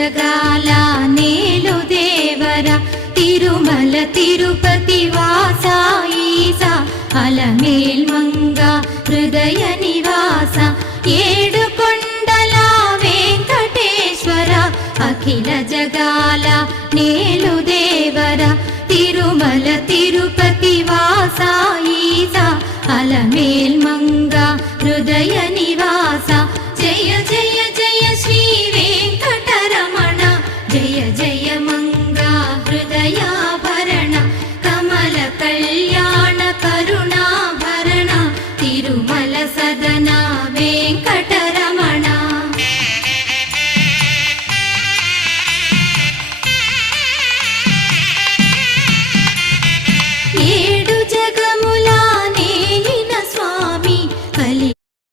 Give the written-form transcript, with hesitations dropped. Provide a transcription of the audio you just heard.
జగాల నేలు దేవర తిరుమల తిరుపతి వాస ఈసా అలమేల్ మంగ హృదయ నివాస ఏడు కొండల వెంకటేశ్వర అఖిల జగాల నేలు దేవర తిరుమల తిరుపతి వాస ఈసా అలమేల్ మంగ హృదయ నివాస